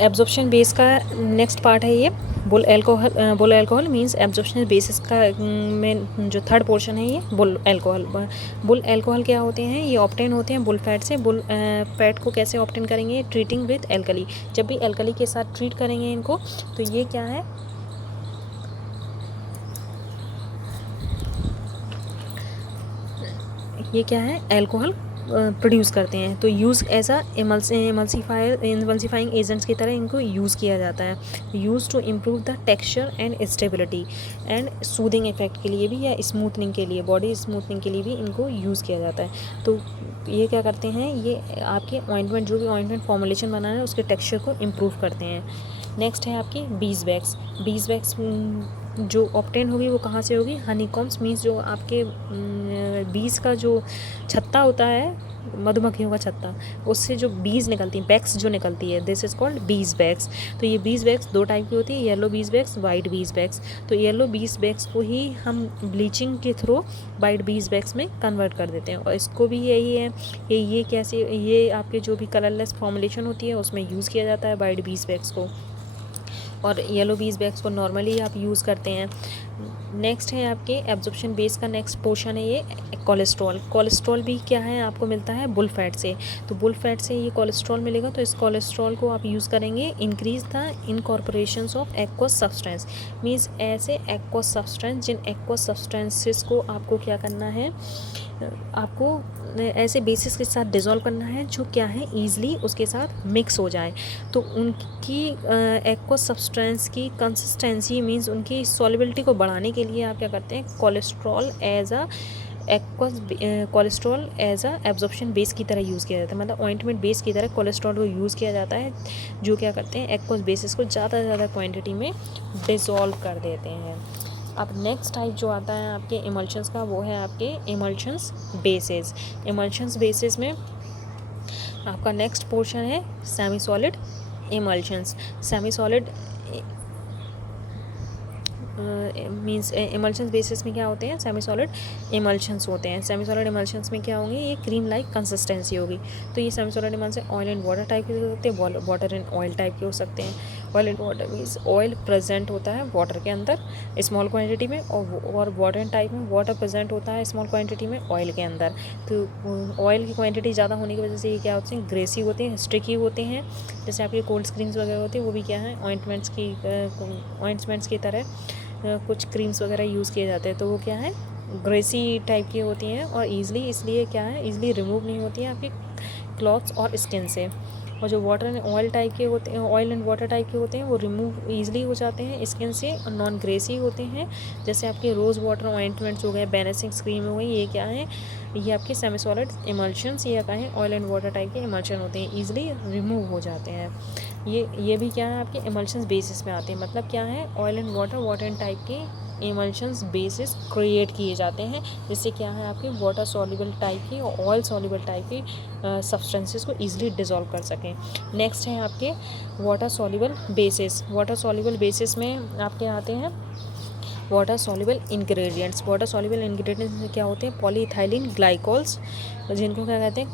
Absorption base का next part है ये bull alcohol means absorption basis का में जो थर्ड पोर्शन है ये बुल अल्कोहल क्या होते हैं, ये ऑब्टेन होते हैं बुल फैट से। बुल फैट को कैसे ऑब्टेन करेंगे, ट्रीटिंग विद एल्कली, जब भी एल्कली के साथ ट्रीट करेंगे इनको तो ये क्या है, ये क्या है, एल्कोहल प्रोड्यूस करते हैं। तो use as a emulsifying agents की तरह इनको यूज़ किया जाता है, use to improve the texture and stability and soothing effect के लिए भी या स्मूथनिंग के लिए, बॉडी स्मूथनिंग के लिए भी इनको यूज़ किया जाता है। तो ये क्या करते हैं, ये आपके ऑइंटमेंट जो भी ऑइंटमेंट फॉर्मुलेशन बनाना है उसके टेक्सचर को इम्प्रूव करते हैं। नेक्स्ट है आपकी बीज वैक्स जो ऑब्टेन होगी वो कहाँ से होगी, हनीकॉम्स मीन्स जो आपके बीज का जो छत्ता होता है, मधुमक्खियों का छत्ता, उससे जो बीज निकलती है, वैक्स जो निकलती है, this is called bees wax. तो ये बीज वैक्स दो टाइप की होती है, yellow bees wax, white bees wax. तो येलो बीज वैक्स को ही हम ब्लीचिंग के थ्रू वाइट बीज वैक्स में कन्वर्ट कर देते हैं, और इसको भी यही है, ये कैसे, ये आपके जो भी कलरलेस फॉर्मुलेशन होती है उसमें यूज़ किया जाता है वाइट बीज वैक्स को, और येलो बीज वैक्स को नॉर्मली आप यूज़ करते हैं। नेक्स्ट है आपके एब्जॉर्प्शन बेस का नेक्स्ट पोर्शन है ये कोलेस्ट्रॉल भी क्या है, आपको मिलता है बुल फैट से। तो बुल फैट से ये कोलेस्ट्रॉल मिलेगा, तो इस कोलेस्ट्रॉल को आप यूज़ करेंगे increase the incorporations of aqueous substance, means ऐसे एक्वस सब्सटेंस, जिन एक्वस सब्सटेंसेस को आपको क्या करना है, आपको ऐसे बेसिस के साथ डिज़ोल्व करना है जो क्या है ईज़िली उसके साथ मिक्स हो जाए। तो उनकी एक्वस सब्सटेंस की कंसिस्टेंसी मीन्स उनकी सॉल्युबिलिटी को बढ़ाने के लिए आप क्या करते हैं, cholesterol as a absorption base की तरह यूज़ किया जाता है, मतलब ऑइंटमेंट बेस की तरह कोलेस्ट्रॉल को यूज़ किया जाता है, जो क्या करते हैं, एक्वस बेसिस को ज़्यादा से ज़्यादा क्वान्टिटी में डिज़ोल्व कर देते हैं। अब नेक्स्ट टाइप जो आता है आपके इमल्शंस का, वो है आपके इमल्शंस बेसिस में आपका नेक्स्ट पोर्शन है semi solid emulsions. Semi solid means emulsions basis में क्या होते हैं, सेमी सॉलिड इमल्शंस होते हैं। सेमी सॉलिड इमल्शंस में क्या होंगे, ये क्रीम लाइक कंसिस्टेंसी होगी। तो ये semi solid emulsion oil and water type के हो सकते हैं, वाटर एंड ऑयल टाइप के हो सकते हैं। Oil and water means oil present होता है वाटर के अंदर स्मॉल क्वांटिटी में, और वाटर एंड टाइप में वाटर प्रेजेंट होता है स्मॉल क्वांटिटी में ऑयल के अंदर। तो ऑयल की क्वांटिटी ज़्यादा होने की वजह से ये क्या होते हैं, ग्रेसी होते हैं, स्टिकी होते हैं, जैसे आपके कोल्ड स्क्रीम्स वगैरह होते हैं, वो भी क्या है, ऑइंटमेंट्स की तरह कुछ क्रीम्स वगैरह यूज़ किए जाते हैं। तो वो क्या है, ग्रेसी टाइप की होती हैं, और ईज़िली इसलिए क्या है, ईज़िली रिमूव नहीं होती हैं आपके क्लॉथ्स और स्किन से। और जो वाटर एंड ऑयल टाइप के होते हैं, ऑयल एंड वाटर टाइप के होते हैं, वो रिमूव ईज़िली हो जाते हैं स्किन से, और नॉन ग्रेसी होते हैं, जैसे आपके रोज़ वाटर ऑइंटमेंट्स हो गए, बेनेसिंग क्रीम हो गई, ये क्या है, ये आपके सेमी सॉलिड इमल्शंस, ये क्या है, ऑयल एंड वाटर टाइप के इमल्शन होते हैं, ईज़िली रिमूव हो जाते हैं। ये भी क्या है, आपके इमल्शंस बेसिस में आते हैं, मतलब क्या है, oil and water and type के इमल्शंस बेसिस क्रिएट किए जाते हैं, जिससे क्या है, आपके वाटर सॉल्युबल टाइप की और ऑयल सॉल्युबल टाइप की सब्सटेंसेस को ईजिली डिज़ोल्व कर सकें। नेक्स्ट है आपके वाटर सॉल्युबल बेसिस में आपके आते हैं वाटर सॉल्युबल इंग्रेडिएंट्स में क्या होते हैं, पॉलीइथाइलिन ग्लाइकोल्स, जिनको क्या कहते हैं,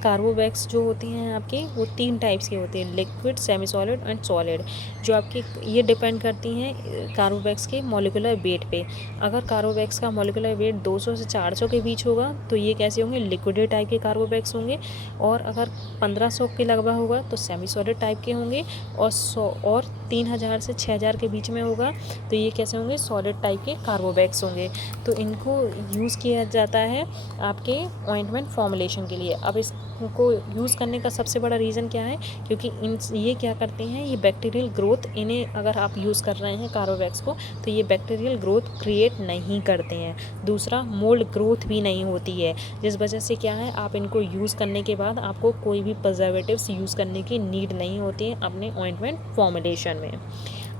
कार्बोवैक्स जो होती हैं आपकी, वो 3 टाइप्स की होती हैं, liquid, semi solid and solid. जो आपकी ये डिपेंड करती हैं कार्बोवैक्स के मॉलिक्यूलर वेट पे। अगर कार्बोवैक्स का मॉलिक्यूलर वेट 200 से 400 के बीच होगा तो ये कैसे होंगे, लिक्विड टाइप के कार्बोवैक्स होंगे, और अगर 1500 के लगभग होगा तो सेमी सॉलिड टाइप के होंगे, और 3000 से 6000 के बीच में होगा तो ये कैसे होंगे, सॉलिड टाइप के कार्बोवैक्स होंगे। तो इनको यूज़ किया जाता है आपके ऑइंटमेंट फॉर्मुलेशन के लिए। अब इसको यूज़ करने का सबसे बड़ा रीज़न क्या है, क्योंकि ये क्या करते हैं, ये बैक्टीरियल ग्रोथ, इन्हें अगर आप यूज़ कर रहे हैं कार्बोवैक्स को, तो ये बैक्टीरियल ग्रोथ क्रिएट नहीं करते हैं। दूसरा, मोल्ड ग्रोथ भी नहीं होती है, जिस वजह से क्या है, आप इनको यूज़ करने के बाद आपको कोई भी प्रिजर्वेटिव्स यूज़ करने की नीड नहीं होती है अपने ऑइंटमेंट फॉर्मुलेशन में।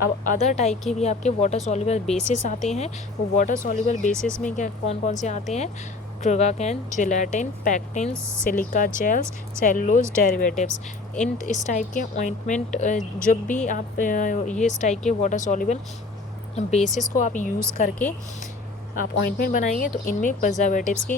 अब अदर टाइप के भी आपके वाटर सॉल्युबल बेसिस आते हैं। वो वाटर सॉल्युबल बेसिस में क्या कौन कौन से आते हैं, tragacanth, gelatin, pectin, silica gels, cellulose derivatives. इस टाइप के ऑइंटमेंट जब भी आप ये इस टाइप के वाटर सॉल्युबल बेसिस को आप यूज़ करके आप ऑइंटमेंट बनाएंगे तो इनमें प्रिजर्वेटिव्स की